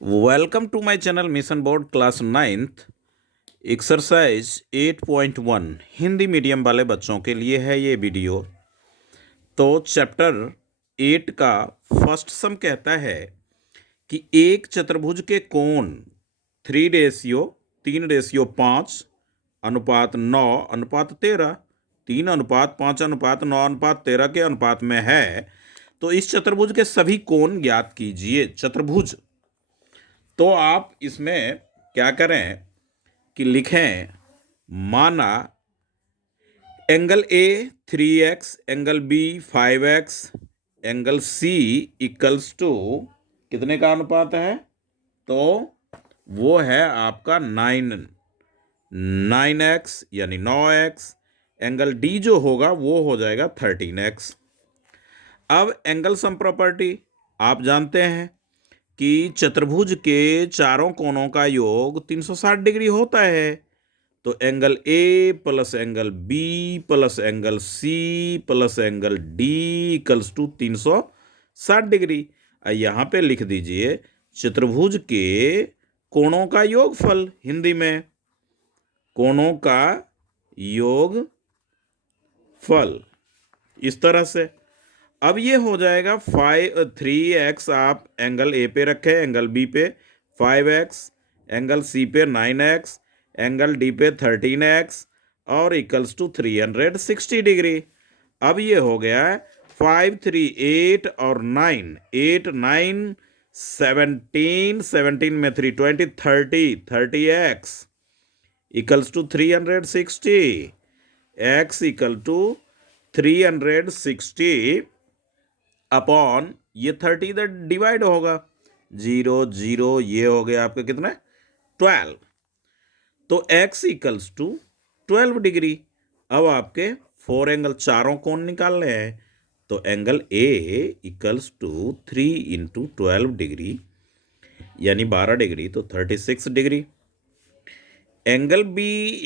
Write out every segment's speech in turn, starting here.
Welcome to my channel mission board class 9th exercise 8.1 Hindi medium वाले बच्चों के लिए है ये वीडियो। तो चैप्टर 8 का फर्स्ट सम कहता है कि एक चतुर्भुज के कोण 3:5 अनुपात 9 अनुपात 13 3:5 अनुपात 9 अनुपात 13 के अनुपात में है। तो इस चतुर्भुज के सभी कोण ज्ञात कीजिए। चतुर्भुज तो आप इसमें क्या करें कि लिखें, माना angle A 3x, angle B 5x, angle C equals to कितने का अनुपात है? तो वो है आपका 9x यानी 9x। एंगल डी जो होगा वो हो जाएगा 13x। अब एंगल सम प्रॉपर्टी आप जानते हैं कि चतुर्भुज के चारों कोणों का योग 360 डिग्री होता है। तो angle A plus angle B plus angle C plus angle D equals to 360 degree. यहाँ पे लिख दीजिए चतुर्भुज के कोणों का योगफल, हिंदी में कोणों का योगफल, इस तरह से। अब ये हो जाएगा 3x आप एंगल ए पे रखें, एंगल बी पे 5x, एंगल सी पे 9x, एंगल डी पे 13x और इक्वल्स टू 360 डिग्री। अब ये हो गया 5 3 8 और 9 8 9 17 17 में 3 20 30x equals to 360 x equal to 360 upon ये 30 इधर डिवाइड होगा 0 0, ये हो गया आपका कितना 12। तो x इक्वल्स टू 12 डिग्री। अब आपके 4 एंगल चारों कोण निकालने हैं। तो angle A equals to 3 into 12 degree यानी 12 डिग्री, तो 36 degree. Angle B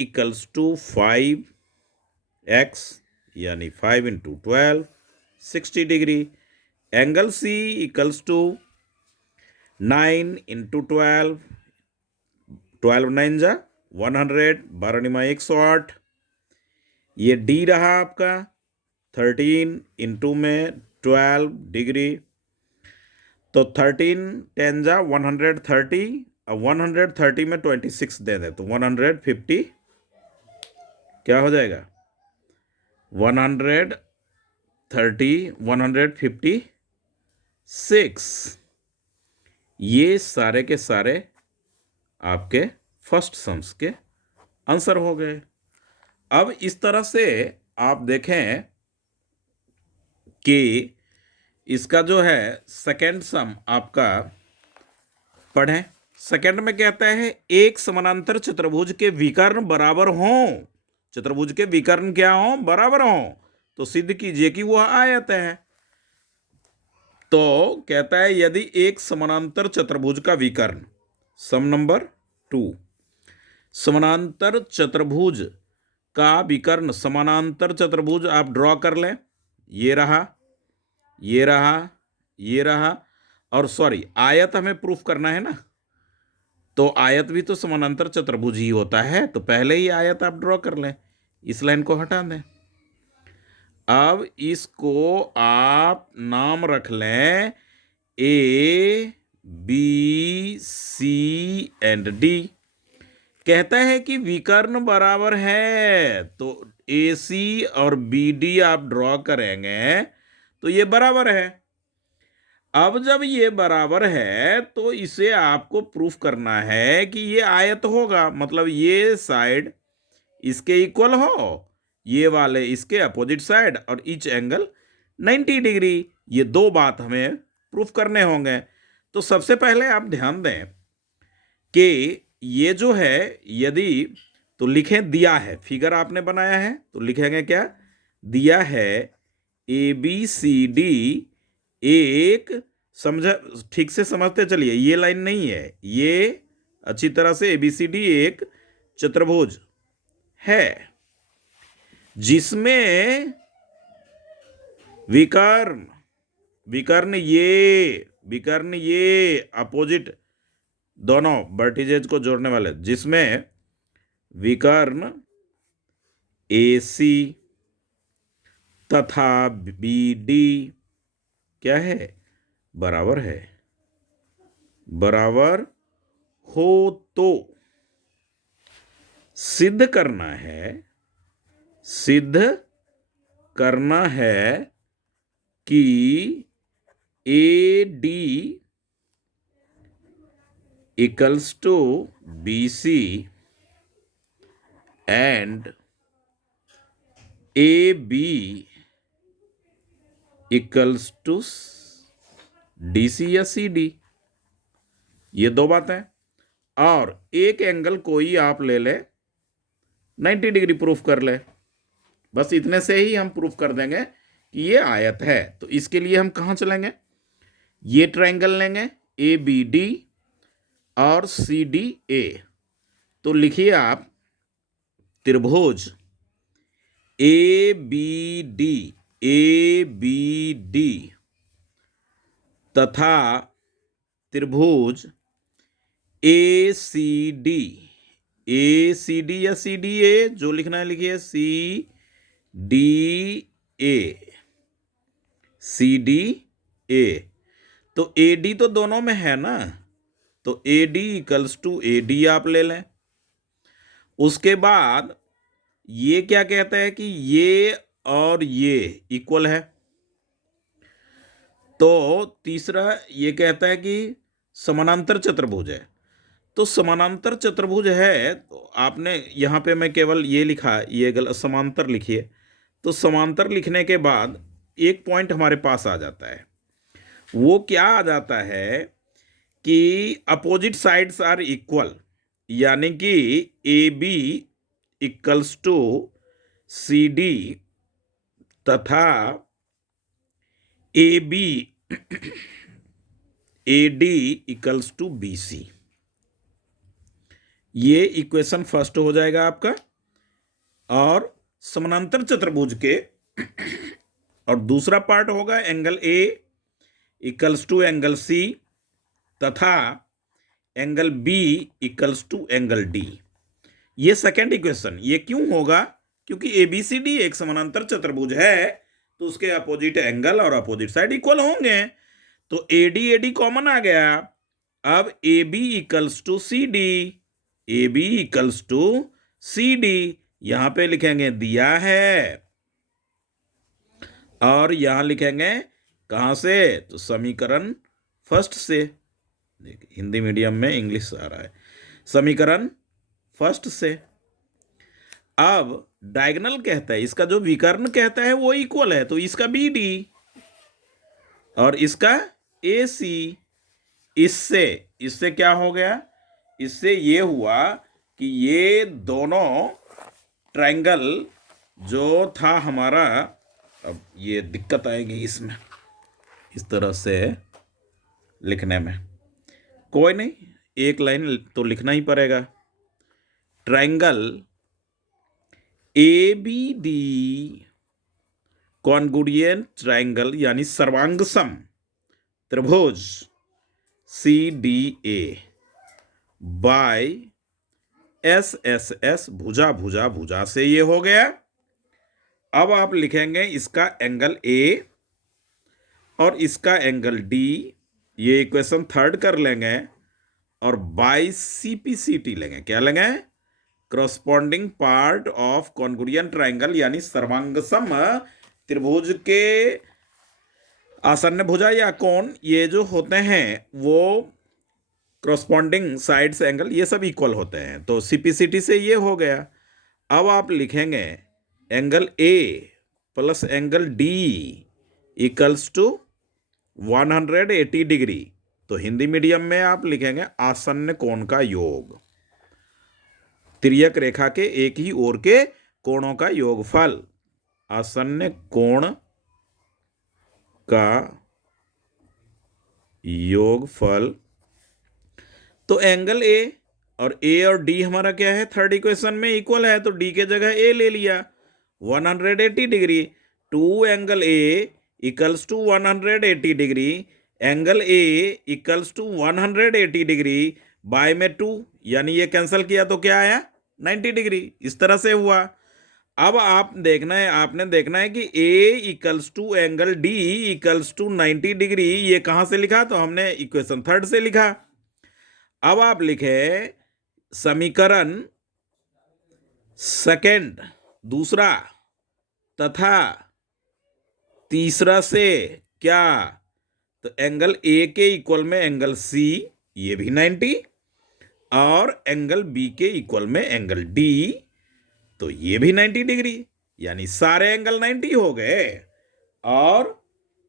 equals to 5x यानी 5 into 12 60 degree. Angle C equals to 9 into 12 12 9 जा 100 12 निमा 108। ये D रहा आपका 13 इंटू में 12 डिग्री। तो 13 10 जा 130, अब 130 में 26 दे दे तो 150 क्या हो जाएगा 156। ये सारे के सारे आपके फर्स्ट सम्स के आंसर हो गए। अब इस तरह से आप देखें कि इसका जो है सेकंड सम आपका पढ़ें। सेकंड में कहता है एक समानांतर चतुर्भुज के विकर्ण बराबर हों। चतुर्भुज के विकर्ण क्या हों? बराबर हों। तो सिद्ध कीजिए कि वह आयत है। तो कहता है यदि एक समानांतर चतुर्भुज का विकर्ण, सम नंबर 2, समानांतर चतुर्भुज का विकर्ण, समानांतर चतुर्भुज आप ड्रॉ कर लें। ये रहा, ये रहा, ये रहा, और सॉरी आयत हमें प्रूफ करना है ना, तो आयत भी तो समानांतर चतुर्भुज ही होता है। तो पहले ही आयत आप ड्रॉ कर लें, इस लाइन को हटा दें। अब इसको आप नाम रख लें A B C and D. कहता है कि विकर्ण बराबर है, तो ए सी और बी डी आप ड्रॉ करेंगे तो ये बराबर है। अब जब ये बराबर है तो इसे आपको प्रूफ करना है कि ये आयत होगा, मतलब ये साइड इसके इक्वल हो, ये वाले इसके अपोजिट साइड, और ईच एंगल 90 डिग्री। ये दो बात हमें प्रूफ करने होंगे। तो सबसे पहले आप ध्यान दें कि ये जो है, यदि तो लिखें दिया है, फिगर आपने बनाया है तो लिखेंगे क्या, दिया है ए बी सी डी एक, समझा, ठीक से समझते चलिए, ये लाइन नहीं है, ये अच्छी तरह से ABCD एक चतुर्भुज है जिसमें विकर्ण विकर्ण ये अपोजिट दोनों वर्टिजेज को जोड़ने वाले, जिसमें विकर्ण AC तथा BD क्या है, बराबर है, बराबर हो तो सिद्ध करना है कि AD equals to BC and AB equals to DC या CD। ये दो बातें। और एक एंगल कोई आप ले ले 90 डिग्री प्रूफ कर ले, बस इतने से ही हम प्रूफ कर देंगे कि ये आयत है। तो इसके लिए हम कहाँ चलेंगे, ये ट्रायंगल लेंगे ABD और CDA। तो लिखिए आप त्रिभुज ABD तथा त्रिभुज ACD या CDA, जो लिखना है लिखिए CDA। तो AD तो दोनों में है ना, तो AD इक्वल्स टू AD आप ले लें। उसके बाद ये क्या कहता है कि ये और ये इक्वल है। तो तीसरा ये कहता है कि समानांतर चतुर्भुज है। तो समानांतर चतुर्भुज है, तो आपने यहाँ पे मैं केवल ये लिखा, ये गलत, समांतर लिखिए। तो समांतर लिखने के बाद एक पॉइंट हमारे पास आ जाता है, वो क्या आ जाता है कि अपोजिट साइड्स आर इक्वल, यानी कि AB इक्वल्स टू CD तथा AD इक्वल्स टू BC। ये इक्वेशन फर्स्ट हो जाएगा आपका। और समानांतर चतुर्भुज के और दूसरा पार्ट होगा angle A equals to angle C तथा angle B equals to angle D। ये सेकेंड इक्वेशन। ये क्यों होगा, क्योंकि ABCD एक समानांतर चतुर्भुज है, तो उसके अपोजिट एंगल और अपोजिट साइड इक्वल होंगे। तो AD कॉमन आ गया। अब AB इक्वल्स टू CD, यहां पे लिखेंगे दिया है, और यहां लिखेंगे कहां से, तो समीकरण फर्स्ट से। देखिए हिंदी मीडियम में इंग्लिश आ रहा है, समीकरण फर्स्ट से। अब डायगोनल कहता है, इसका जो विकर्ण कहता है वो इक्वल है, तो इसका BD और इसका AC। इससे क्या हो गया, इससे ये हुआ कि ये दोनों ट्रायंगल जो था हमारा, अब ये दिक्कत आएगी इसमें इस तरह से लिखने में, कोई नहीं, एक लाइन तो लिखना ही पड़ेगा। ट्रायंगल ABD कॉन्ग्रुएंट ट्रायंगल यानी सर्वांगसम त्रिभुज CDA बाय SSS भुजा से ये हो गया। अब आप लिखेंगे इसका एंगल A और इसका एंगल D, ये इक्वेशन थर्ड कर लेंगे, और बाय CPCT लेंगे। क्या लेंगे, corresponding part of congruent triangle यानी सर्वांगसम त्रिभुज के आसन्न भुजा या कोण, ये जो होते हैं वो करस्पॉन्डिंग साइड्स एंगल ये सब इक्वल होते हैं। तो CPCT से ये हो गया। अब आप लिखेंगे angle A plus angle D equals to 180 degree. तो हिंदी मीडियम में आप लिखेंगे आसन्न कोण का योग, तिर्यक रेखा के एक ही ओर के कोणों का योगफल, आसन्न कोण का योगफल। तो एंगल A और D हमारा क्या है, थर्ड इक्वेशन में इक्वल है, तो D के जगह A ले लिया 180 degree. Two angle A equals to 180 degree, angle A equals to 180 degree by में 2, यानी ये कैंसिल किया तो क्या आया 90 डिग्री। इस तरह से हुआ। अब आपने देखना है कि A equals to angle D equals to 90 degree. ये कहां से लिखा? तो हमने इक्वेशन थर्ड से लिखा। अब आप लिखे समीकरण सेकंड दूसरा तथा तीसरा से क्या, तो एंगल A के इक्वल में एंगल C, ये भी 90, और एंगल B के इक्वल में एंगल D, तो ये भी 90 डिग्री। यानी सारे एंगल 90 हो गए और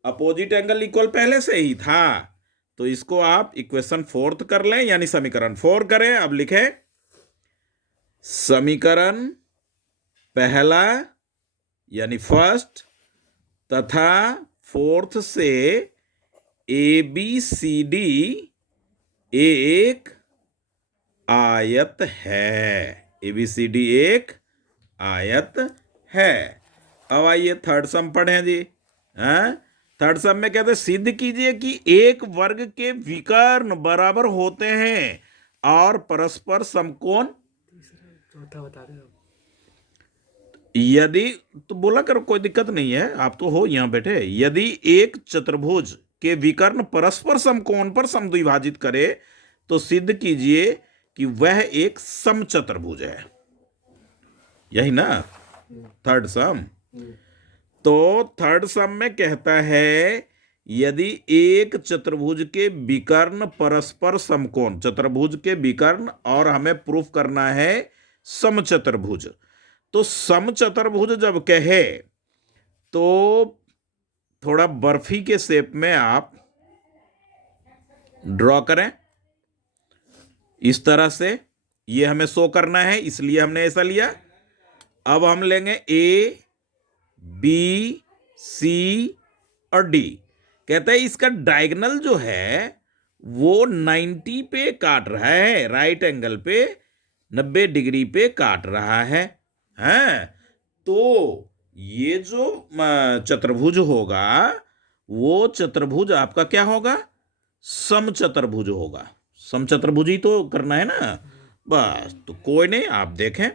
अपोजिट एंगल इक्वल पहले से ही था। तो इसको आप इक्वेशन फोर्थ कर लें, यानी समीकरण 4 करें। अब लिखें समीकरण पहला यानी फर्स्ट तथा फोर्थ से ABCD एक आयत है। ABCD एक आयत है। अब आइए थर्ड सम पढ़ें जी। थर्ड सम में कहते हैं सिद्ध कीजिए कि एक वर्ग के विकर्ण बराबर होते हैं और परस्पर समकोण चौथा बता दो। यदि, तो बोला करो, कोई दिक्कत नहीं है, आप तो हो यहां बैठे। यदि एक चतुर्भुज के विकर्ण परस्पर समकोण पर समद्विभाजित करे तो सिद्ध कीजिए कि वह एक समचतुर्भुज है। यही ना थर्ड सम। तो थर्ड सम में कहता है यदि एक चतुर्भुज के विकर्ण परस्पर समकोण, चतुर्भुज के विकर्ण, और हमें प्रूफ करना है समचतुर्भुज। तो समचतुर्भुज जब कहे तो थोड़ा बर्फी के शेप में आप ड्रॉ करें इस तरह से। ये हमें शो करना है, इसलिए हमने ऐसा लिया। अब हम लेंगे A, B, C और D। कहता है इसका डायगोनल जो है वो 90 पे काट रहा है, राइट एंगल पे 90 डिग्री पे काट रहा है। हैं? तो ये जो चतुर्भुज होगा वो चतुर्भुज आपका क्या होगा? समचतुर्भुज होगा। समचतुर्भुज ही तो करना है ना, बस। तो कोई नहीं, आप देखें।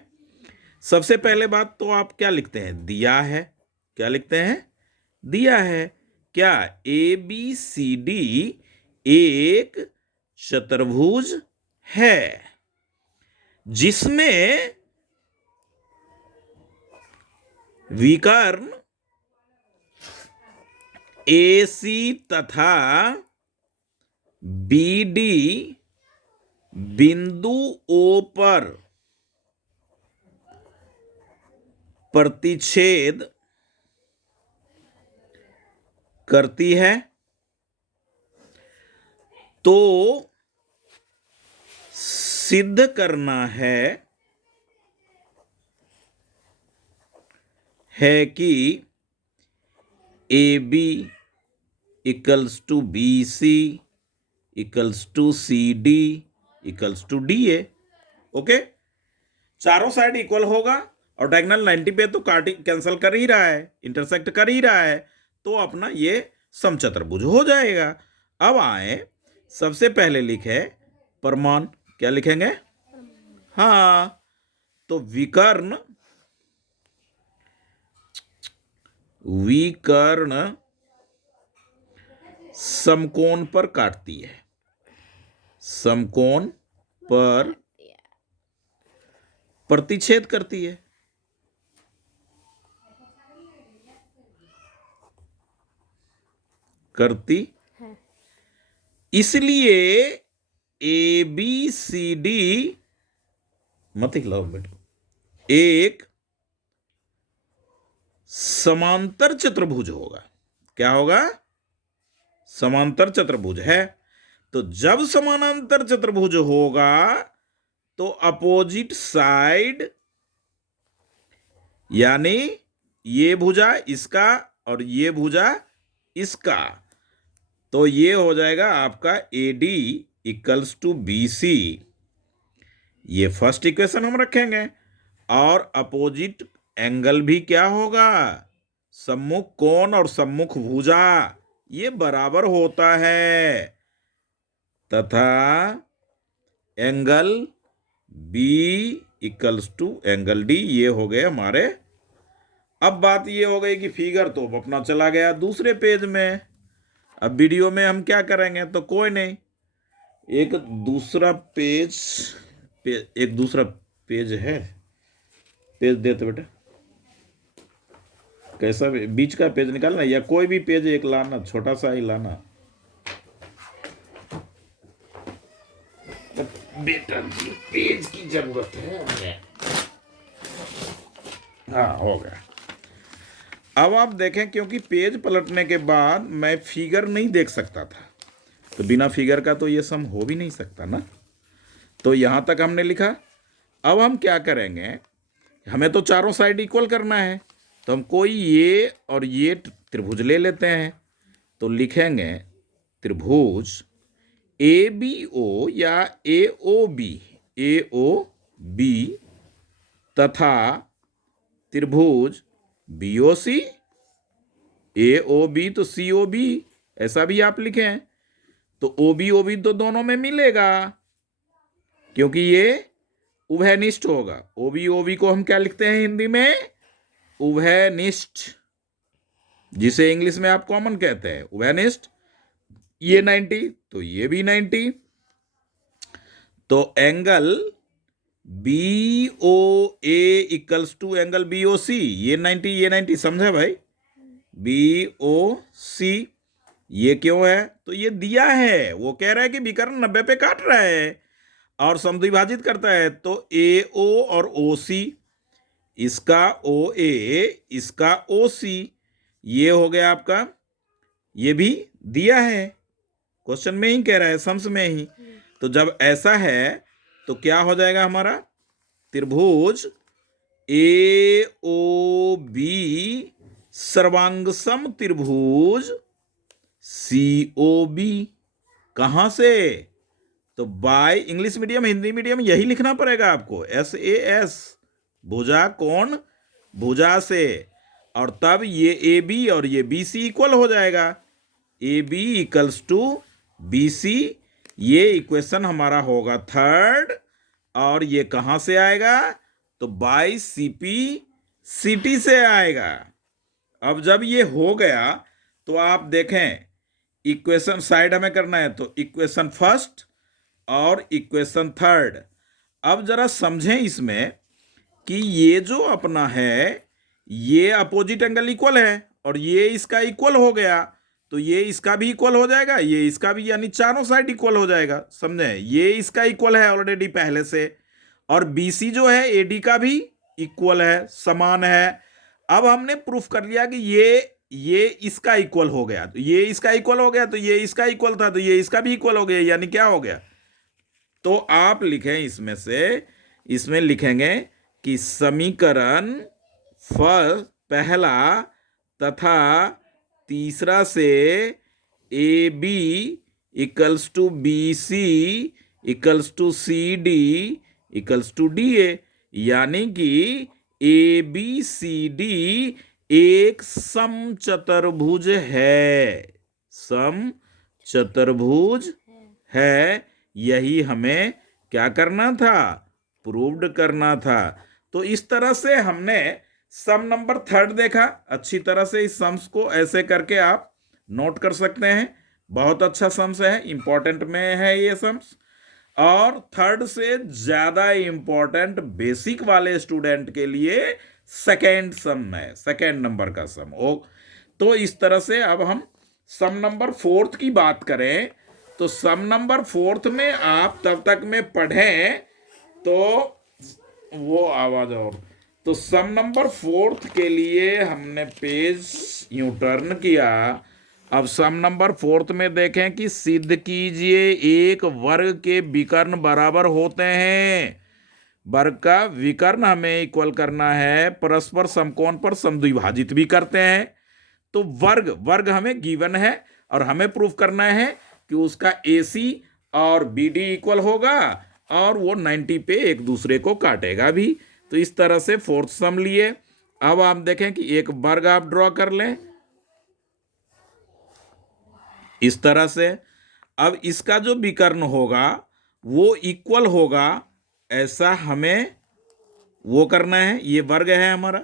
सबसे पहले बात तो आप क्या लिखते हैं? दिया है। क्या लिखते हैं? दिया है। क्या? ABCD एक चतुर्भुज है जिसमें विकर्ण AC तथा BD बिंदु O पर प्रतिच्छेद करती है। तो सिद्ध करना है कि AB equals to BC equals to CD equals to DA। Okay, चारों साइड इक्वल होगा और डायगोनल 90 पे तो कैंसिल कर ही रहा है, इंटरसेक्ट कर ही रहा है, तो अपना ये समचतुर्भुज हो जाएगा। अब आए, सबसे पहले लिखे प्रमाण। क्या लिखेंगे? हाँ, तो विकर्ण समकोण पर काटती है। समकोण पर प्रतिच्छेद करती है। करती है। इसलिए ABCD मत हिलाओ बेटा, एक समांतर चतुर्भुज होगा। क्या होगा? समांतर चतुर्भुज है। तो जब समानांतर चतुर्भुज होगा तो अपोजिट साइड, यानी ये भुजा इसका और ये भुजा इसका, तो ये हो जाएगा आपका AD इक्वल्स टू BC। ये फर्स्ट इक्वेशन हम रखेंगे। और अपोजिट एंगल भी क्या होगा? सम्मुख कोण और सम्मुख भुजा ये बराबर होता है तथा angle B equals to angle D. ये हो गए हमारे। अब बात ये हो गई कि फिगर तो अपना चला गया दूसरे पेज में। अब वीडियो में हम क्या करेंगे, तो कोई नहीं, एक दूसरा पेज है। पेज दे तो बेटा, कैसा बीच का पेज निकालना, या कोई भी पेज एक लाना, छोटा सा ही लाना बेटा जी, पेज की जरूरत है हमें। हाँ, हो गया। अब आप देखें, क्योंकि पेज पलटने के बाद मैं फिगर नहीं देख सकता था, तो बिना फिगर का तो ये सम हो भी नहीं सकता ना। तो यहां तक हमने लिखा। अब हम क्या करेंगे, हमें तो चारों साइड इक्वल करना है, तो हम कोई ये और ये त्रिभुज ले लेते हैं। तो लिखेंगे त्रिभुज ए बी ओ या ए ओ बी तथा त्रिभुज बी ओ सी। ए ओ बी तो सी ओ बी, ऐसा भी आप लिखें। तो ओ बी तो दोनों में मिलेगा, क्योंकि ये उभयनिष्ठ होगा। ओ बी को हम क्या लिखते हैं हिंदी में, उभयनिष्ठ, जिसे इंग्लिश में आप कॉमन कहते हैं उभयनिष्ठ। ये 90 तो ये भी 90। तो angle B O A equals to angle B O C, ये 90 ये 90, समझे भाई। बी ओ सी, ये क्यों है, तो ये दिया है, वो कह रहा है कि विकर्ण 90 पे काट रहा है और समद्विभाजित करता है। तो ए ओ और ओ सी, इसका ओ ए, इसका ओ सी, ये हो गया आपका। ये भी दिया है, क्वेश्चन में ही कह रहा है, सम्स में ही। तो जब ऐसा है तो क्या हो जाएगा हमारा, त्रिभुज ए ओ बी सर्वांग सम त्रिभुज सी ओ बी। कहां से, तो by English medium Hindi medium यही लिखना पड़ेगा आपको, SAS, भुजा कोण भुजा से। और तब ये ए बी और ये बी सी इक्वल हो जाएगा। A B equals to B C, ये इक्वेशन हमारा होगा थर्ड। और ये कहां से आएगा, तो बाई सीपी सीटी से आएगा। अब जब ये हो गया तो आप देखें, इक्वेशन साइड हमें करना है, तो इक्वेशन फर्स्ट और इक्वेशन थर्ड। अब जरा समझें इसमें कि ये जो अपना है, ये अपोजिट एंगल इक्वल है और ये इसका इक्वल हो गया, तो ये इसका भी इक्वल हो जाएगा, ये इसका भी, यानी चारों साइड इक्वल हो जाएगा। समझे, ये इसका इक्वल है ऑलरेडी पहले से, और BC जो है AD का भी इक्वल है, समान है। अब हमने प्रूफ कर लिया कि ये इसका इक्वल हो गया, तो ये इसका इक्वल हो गया, तो ये इसका इक्वल था, तो ये इसका भी इक्वल हो गया, यानी क्या हो गया। तो आप लिखें इसमें से, इसमें लिखेंगे कि समीकरण पहला तथा तीसरा से A B equals to B C equals to C D equals to D A, यानी कि ए बी सी डी एक समचतुर्भुज है, समचतुर्भुज है। यही हमें क्या करना था, प्रूव्ड करना था। तो इस तरह से हमने सम नंबर थर्ड देखा। अच्छी तरह से इस सम्स को ऐसे करके आप नोट कर सकते हैं, बहुत अच्छा सम्स है, इंपॉर्टेंट में है ये सम्स। और थर्ड से ज्यादा इंपॉर्टेंट बेसिक वाले स्टूडेंट के लिए सेकेंड सम है, सेकेंड नंबर का सम। तो इस तरह से अब हम सम नंबर फोर्थ की बात करें, तो सम नंबर फोर्थ में आप तब तक में पढ़ें, तो वो आवाज और, तो सम नंबर फोर्थ के लिए हमने पेज यूं टर्न किया। अब सम नंबर फोर्थ में देखें कि सिद्ध कीजिए एक वर्ग के विकर्ण बराबर होते हैं। वर्ग का विकर्ण हमें इक्वल करना है, परस्पर समकोण पर समद्विभाजित भी करते हैं। तो वर्ग हमें गिवन है और हमें प्रूफ करना है कि उसका AC और BD इक्वल होगा और वो 90 पे एक दूसरे को काटेगा भी। तो इस तरह से फोर्थ सम लिए। अब आप देखें कि एक वर्ग आप ड्रॉ कर लें इस तरह से। अब इसका जो विकर्ण होगा वो इक्वल होगा, ऐसा हमें वो करना है। ये वर्ग है हमारा,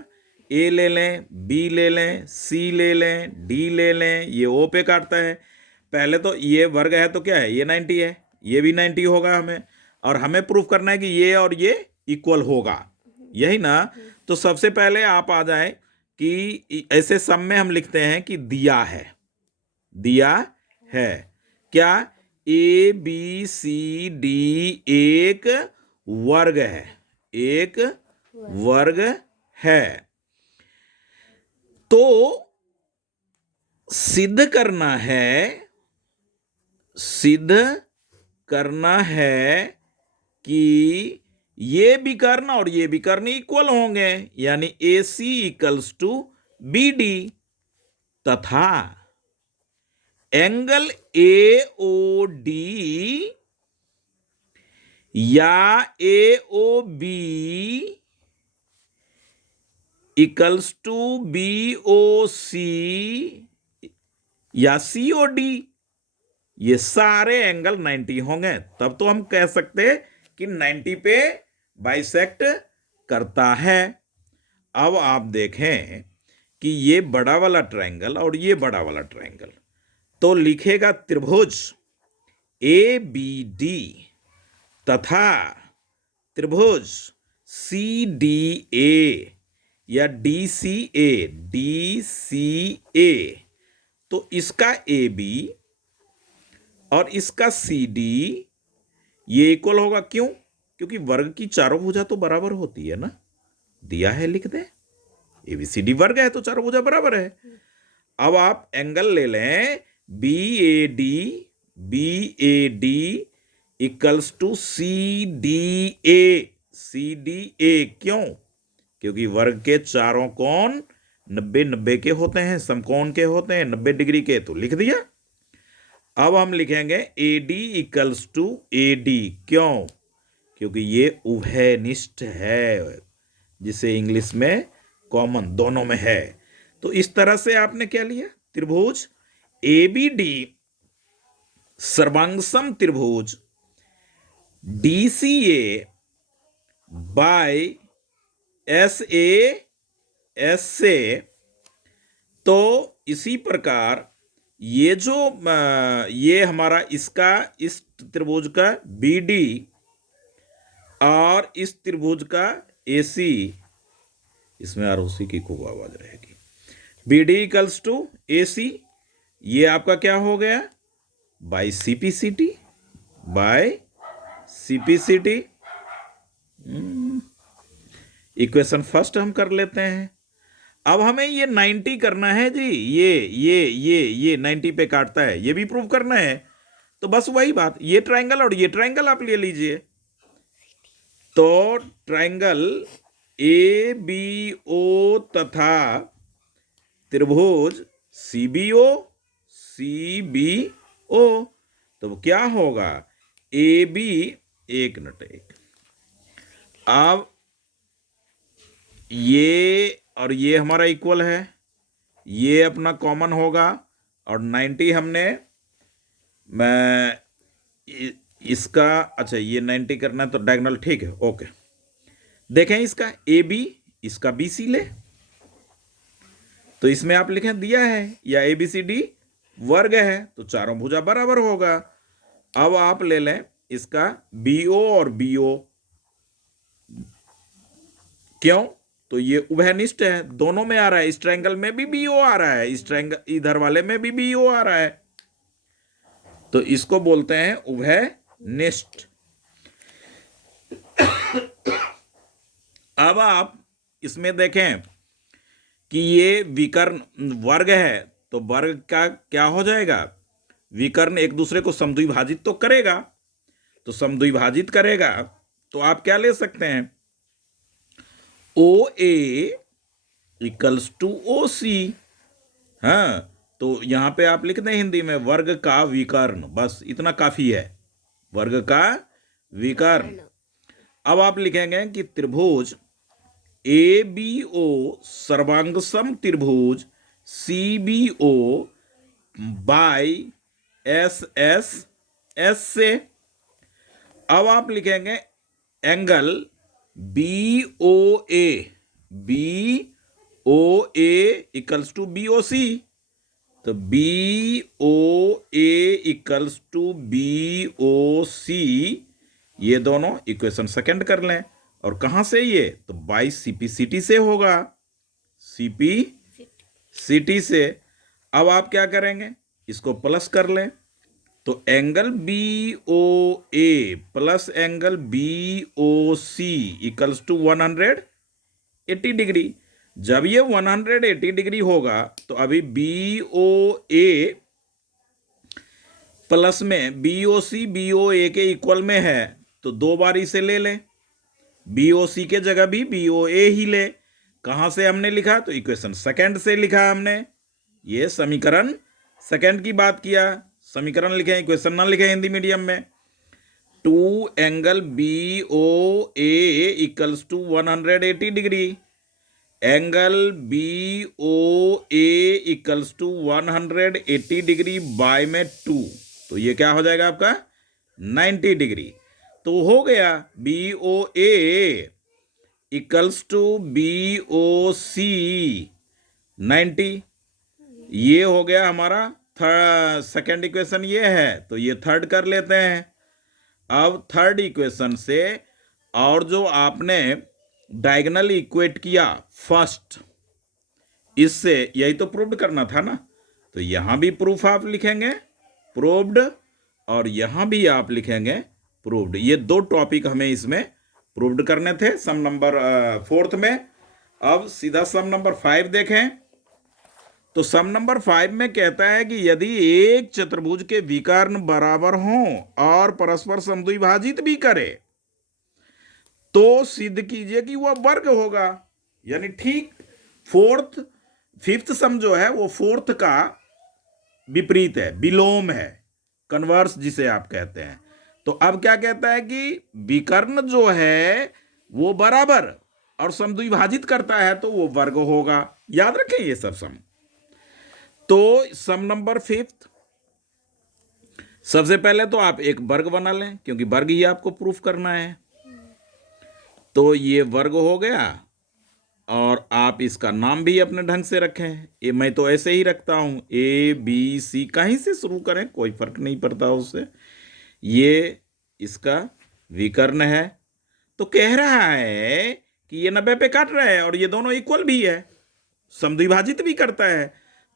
ए ले लें, बी ले लें, सी ले लें, डी ले लें, ये ओ पे काटता है। पहले तो ये वर्ग है तो क्या है, ये 90 है, ये भी 90 होगा हमें, और हमें प्रूफ करना है कि ये और ये इक्वल होगा, यही ना। तो सबसे पहले आप आ जाए कि ऐसे सम में हम लिखते हैं कि दिया है, दिया है क्या, ए बी सी डी एक वर्ग है, एक वर्ग है। तो सिद्ध करना है, सिद्ध करना है कि ये विकर्ण और ये विकर्ण इक्वल होंगे, यानी A C equals to B D, तथा एंगल ए ओ डी या A O B equals to B O C या सी ओ डी, ये सारे एंगल 90 होंगे। तब तो हम कह सकते कि 90 पे बाइसेक्ट करता है। अब आप देखें कि ये बड़ा वाला ट्रायंगल और ये बड़ा वाला ट्रायंगल, तो लिखेगा त्रिभुज ए बी डी तथा त्रिभुज सी डी ए या डी सी ए, तो इसका ए बी और इसका सी डी ये इक्वल होगा। क्यों? क्योंकि वर्ग की चारों भुजा तो बराबर होती है ना, दिया है लिख दे, एबीसीडी वर्ग है तो चारों भुजा बराबर है। अब आप एंगल ले लें B A D equals to C D A. क्यों? क्योंकि वर्ग के चारों कोण 90-90 के होते हैं, समकोण के होते हैं 90 डिग्री के, तो लिख दिया। अब हम लिखेंगे A D equals to A D. क्यों? क्योंकि ये उभयनिष्ठ है, जिसे इंग्लिश में कॉमन दोनों में है। तो इस तरह से आपने क्या लिया, त्रिभुज ए बी डी सर्वांगसम त्रिभुज D C A by S से। तो इसी प्रकार ये जो ये हमारा इसका, इस त्रिभुज का बी डी और इस त्रिभुज का ए सी, इसमें आरोसी की खूब आवाज रहेगी, B D equals to A C, ये आपका क्या हो गया, by CPCT, by CPCT. Equation first हम कर लेते हैं। अब हमें ये 90 करना है जी, ये 90 पे काटता है, ये भी प्रूव करना है। तो बस वही बात, ये ट्रायंगल और ये ट्रायंगल आप ले लीजिए। तो ट्रायंगल ए बी ओ तथा त्रिभुज सी बी ओ, तो क्या होगा, ए बी, एक मिनट, अब ये और ये हमारा इक्वल है, ये अपना कॉमन होगा, और 90 हमने, मैं इसका, अच्छा ये 90 करना है तो डायगोनल, ठीक है, ओके। देखें इसका ए बी, इसका बी सी ले, तो इसमें आप लिखें दिया है या ए बी सी डी वर्ग है, तो चारों भुजा बराबर होगा। अब आप ले लें इसका बी ओ और बी ओ। क्यों? तो ये उभयनिष्ठ है, दोनों में आ रहा है, इस ट्रायंगल में भी बी ओ आ रहा है, इस ट्रायंगल इधर वाले में भी बी ओ आ रहा है, तो इसको बोलते हैं उभयनिष्ठ। अब आप इसमें देखें कि ये विकर्ण वर्ग है, तो वर्ग का क्या हो जाएगा, विकर्ण एक दूसरे को समद्विभाजित तो करेगा, तो समद्विभाजित करेगा तो आप क्या ले सकते हैं, ओ ए इक्वल्स टू ओ सी। हाँ, तो यहां पे आप लिख दें हिंदी में वर्ग का विकर्ण, बस इतना काफी है, वर्ग का विकर्ण। अब आप लिखेंगे कि त्रिभुज ए बी ओ सर्वांगसम त्रिभुज C B O by S से। अब आप लिखेंगे angle B O A equals to B O C. तो B O A equals to B O C, ये दोनों इक्वेशन सेकंड कर लें। और कहां से ये? तो बाई सीपीसीटी से होगा, सीपीसीटी से। अब आप क्या करेंगे? इसको प्लस कर लें। तो angle B O A plus angle B O C equals to 180 degree. जब ये 180 डिग्री होगा तो अभी बी ओ ए प्लस में B O C B O A के इक्वल में है, तो दो बार इसे ले लें। बी ओ सी के जगह भी बी ओ ए ही ले। कहां से हमने लिखा? तो इक्वेशन सेकंड से लिखा हमने। ये समीकरण सेकंड की बात किया। समीकरण लिखे, इक्वेशन ना लिखे हिंदी मीडियम में। Two angle B O A equals to 180 degree. Angle B O A equals to 180 degree by में 2, तो ये क्या हो जाएगा आपका? 90 डिग्री। तो हो गया B O A equals to B O C 90। ये हो गया हमारा सेकेंड इक्वेशन ये है, तो ये थर्ड कर लेते हैं। अब थर्ड इक्वेशन से और जो आपने डायगोनल इक्वेट किया फर्स्ट, इससे यही तो प्रूव्ड करना था ना। तो यहां भी प्रूफ आप लिखेंगे प्रूव्ड, और यहां भी आप लिखेंगे प्रूव्ड। ये दो टॉपिक हमें इसमें प्रूव्ड करने थे सम नंबर फोर्थ में। अब सीधा सम नंबर 5 देखें। तो सम नंबर 5 में कहता है कि यदि एक चतुर्भुज के विकर्ण बराबर हों और परस्पर समद्विभाजित भी करे तो सिद्ध कीजिए कि वह वर्ग होगा। यानी ठीक फिफ्थ सम जो है वो फोर्थ का विपरीत है, विलोम है, कन्वर्स जिसे आप कहते हैं। तो अब क्या कहता है कि विकर्ण जो है वो बराबर और समद्विभाजित करता है तो वो वर्ग होगा। याद रखें ये सब सम। तो सम नंबर 5, सबसे पहले तो आप एक वर्ग बना लें, क्योंकि वर्ग ही आपको प्रूफ करना है। तो ये वर्ग हो गया, और आप इसका नाम भी अपने ढंग से रखें। ये मैं तो ऐसे ही रखता हूं, ए बी सी, कहीं से शुरू करें कोई फर्क नहीं पड़ता उससे। ये इसका विकर्ण है। तो कह रहा है कि ये 90 पे काट रहा है और ये दोनों इक्वल भी है, समद्विभाजित भी करता है।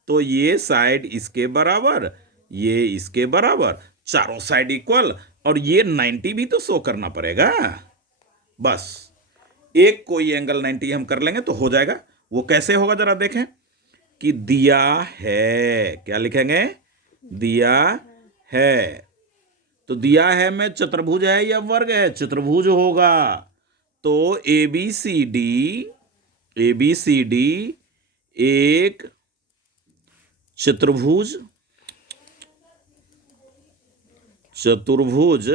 तो ये साइड इसके बराबर, ये इसके बराबर, चारों साइड इक्वल, और ये 90 भी तो शो करना पड़ेगा। बस एक कोई एंगल 90 हम कर लेंगे तो हो जाएगा। वो कैसे होगा जरा देखें। कि दिया है, क्या लिखेंगे? दिया है। तो दिया है में चतुर्भुज है या वर्ग है? चतुर्भुज होगा। तो ए बी सी डी एक चतुर्भुज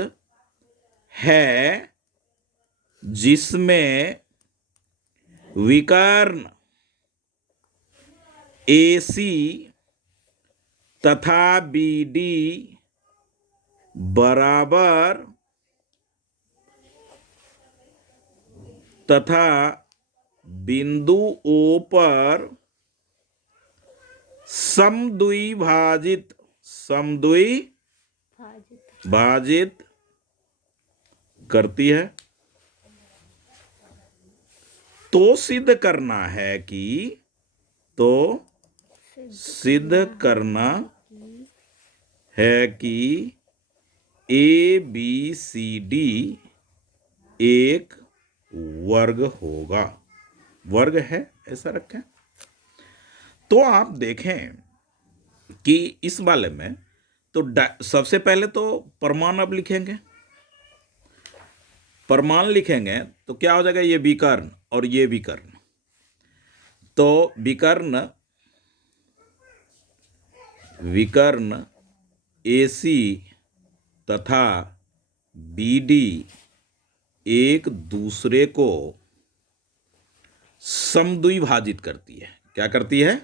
है जिसमें विकर्ण AC तथा BD बराबर तथा बिंदु O पर समद्विभाजित करती है। तो सिद्ध करना है कि ABCD एक वर्ग होगा। वर्ग है, ऐसा रखें। तो आप देखें कि इस वाले में तो सबसे पहले तो प्रमाण अब लिखेंगे। प्रमाण लिखेंगे तो क्या हो जाएगा? ये विकर्ण और ये विकर्ण। तो विकर्ण AC तथा BD एक दूसरे को समद्विभाजित करती है। क्या करती है?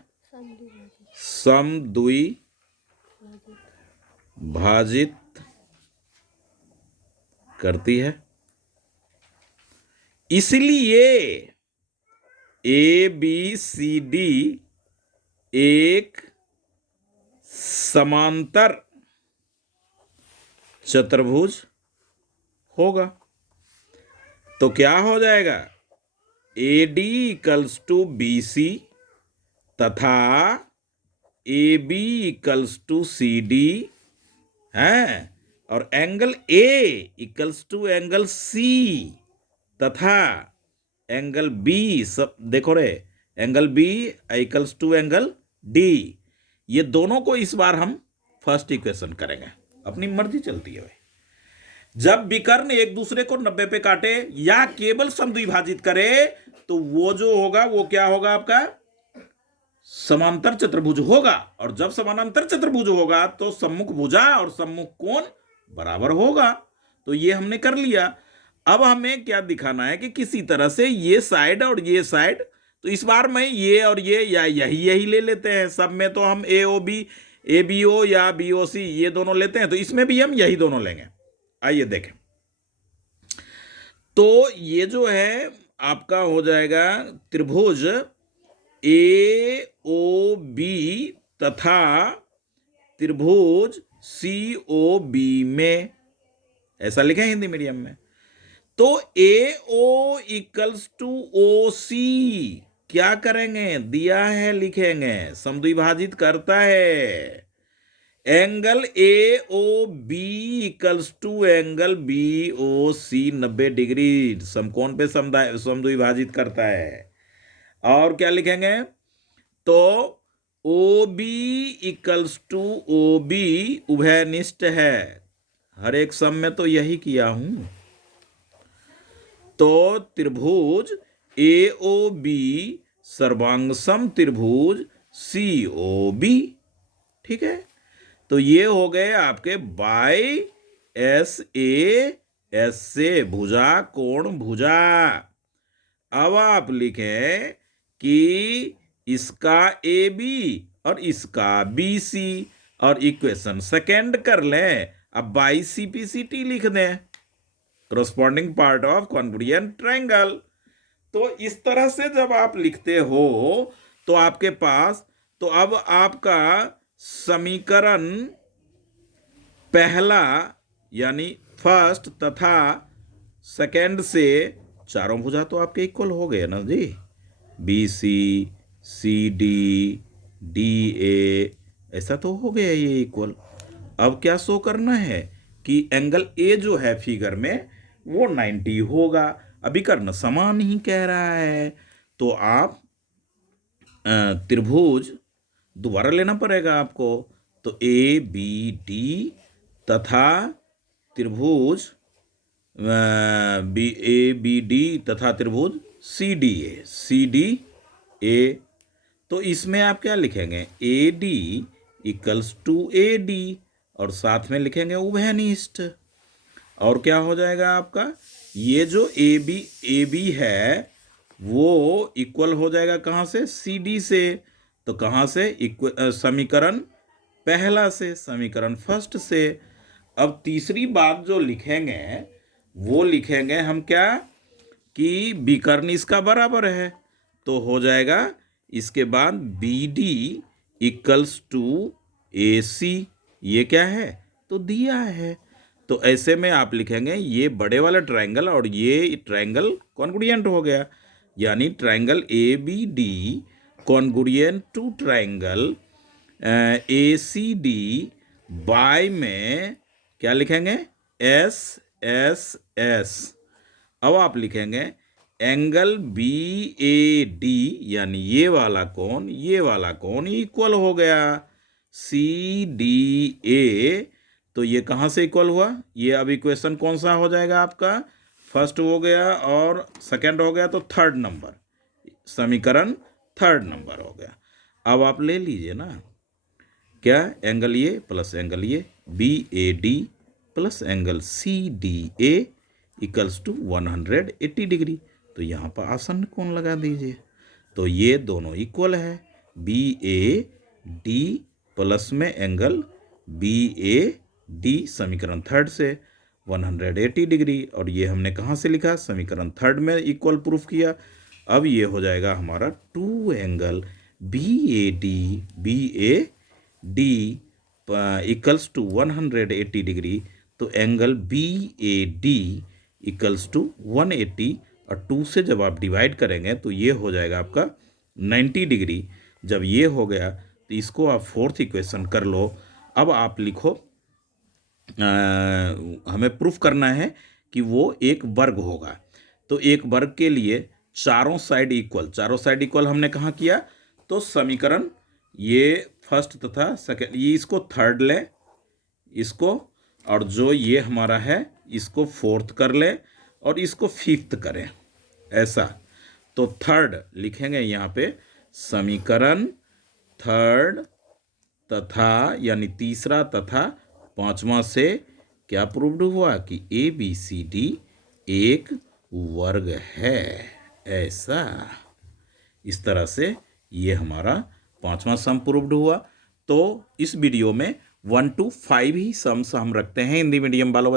समद्विभाजित करती है। इसलिए ABCD एक समांतर चतुर्भुज होगा। तो क्या हो जाएगा? AD इक्वल्स टू BC तथा AB इक्वल्स टू CD है, और angle A equals to angle C तथा एंगल B, सब देखो रे, angle B equals to angle D। ये दोनों को इस बार हम फर्स्ट इक्वेशन करेंगे, अपनी मर्जी चलती है भाई। जब विकर्ण एक दूसरे को 90 पे काटे या केवल समद्विभाजित करे तो वो जो होगा वो क्या होगा? आपका समांतर चतुर्भुज होगा। और जब समानांतर चतुर्भुज होगा तो सम्मुख भुजा और सम्मुख कोण बराबर होगा। तो ये हमने कर लिया। अब हमें क्या दिखाना है कि किसी तरह से ये साइड और ये साइड, तो इस बार में ये और ये या यही ले लेते हैं। सब में तो हम AOB ABO या BOC ये दोनों लेते हैं, तो इसमें भी हम यही दोनं लेंगे। आइए देखें। तो ये जो है आपका हो जाएगा त्रिभुज AOB तथा त्रिभुज COB में, ऐसा लिखे हिंदी मीडियम में। तो AO इक्वल्स टू OC क्या करेंगे? दिया है, लिखेंगे, समद्विभाजित करता है। Angle AOB equals to angle BOC 90 degree समकोण पे समद्विभाजित करता है। और क्या लिखेंगे? तो OB इक्वल्स टू OB उभयनिष्ठ है। हर एक सम में तो यही किया हूं। तो त्रिभुज AOB सर्वांग सम त्रिभुज COB, ठीक है। तो ये हो गए आपके बाई SAS से भुजा कोण भुजा। अब आप लिखें कि इसका AB और इसका BC, और इक्वेशन सेकेंड कर लें। अब बाई CPCT लिख दें, corresponding part of congruent triangle। तो इस तरह से जब आप लिखते हो तो आपके पास, तो अब आपका समीकरण पहला यानी फर्स्ट तथा सेकेंड से चारों भुजा तो आपके इक्वल हो गए ना जी। BC CD DA ऐसा तो हो गया ये इक्वल। अब क्या शो करना है कि एंगल A जो है फिगर में वो 90 होगा। अभी करना समान ही कह रहा है, तो आप त्रिभुज दोबारा लेना पड़ेगा आपको। तो ABD तथा त्रिभुज ABD तथा त्रिभुज CDA। तो इसमें आप क्या लिखेंगे? AD इक्वल्स टू AD और साथ में लिखेंगे उभयनिष्ठ। और क्या हो जाएगा आपका? ये जो AB है वो इक्वल हो जाएगा कहाँ से? CD से। तो कहाँ से? समीकरण पहला से, समीकरण फर्स्ट से। अब तीसरी बात जो लिखेंगे वो लिखेंगे हम क्या कि विकर्ण इसका बराबर है। तो हो जाएगा इसके बाद BD इक्वल्स टू AC। ये क्या है? तो दिया है। तो ऐसे में आप लिखेंगे ये बड़े वाला ट्रायंगल और ये ट्रायंगल कॉन्ग्रुएंट हो गया, यानी triangle ABD congruent to triangle ACD by में क्या लिखेंगे? SSS। अब आप लिखेंगे एंगल BAD यानी ये वाला कोण इक्वल हो गया CDA। तो ये कहाँ से इक्वल हुआ? ये अब इक्वेशन कौन सा हो जाएगा आपका? फर्स्ट हो गया और सेकंड हो गया, तो थर्ड नंबर, समीकरण थर्ड नंबर हो गया। अब आप ले लीजिए ना, क्या? एंगल ये प्लस एंगल ये BAD plus angle CDA equals to 180 degree. तो यहाँ पर आसन्न कोण लगा दीजिए। तो ये दोनों इक्वल है, BAD प्लस में एंगल BAD समीकरण थर्ड से। 180 डिग्री। और ये हमने कहाँ से लिखा, समीकरण थर्ड में इक्वल प्रूफ किया। अब ये हो जाएगा हमारा two angle B A D equals to 180 degree. तो angle B A D equals to 180, और 2 से जब आप डिवाइड करेंगे तो ये हो जाएगा आपका 90 डिग्री। जब ये हो गया तो इसको आप फोर्थ इक्वेशन कर लो। अब आप लिखो, हमें प्रूफ करना है कि वो एक वर्ग होगा। तो एक वर्ग के लिए चारों साइड इक्वल हमने कहाँ किया, तो समीकरण ये फर्स्ट तथा सेकंड, ये इसको थर्ड लें, इसको, और जो ये हमारा है इसको फोर्थ कर लें, और इसको फिफ्थ करें, ऐसा। तो थर्ड लिखेंगे यहाँ पे, समीकरण थर्ड तथा यानी तीसरा तथा पांचवा से क्या प्रूव्ड हुआ कि ABCD एक वर्ग है, ऐसा। इस तरह से ये हमारा पांचवा सम प्रूव्ड हुआ। तो इस वीडियो में 1 to 5 ही सम्स हम रखते हैं हिंदी मीडियम वालों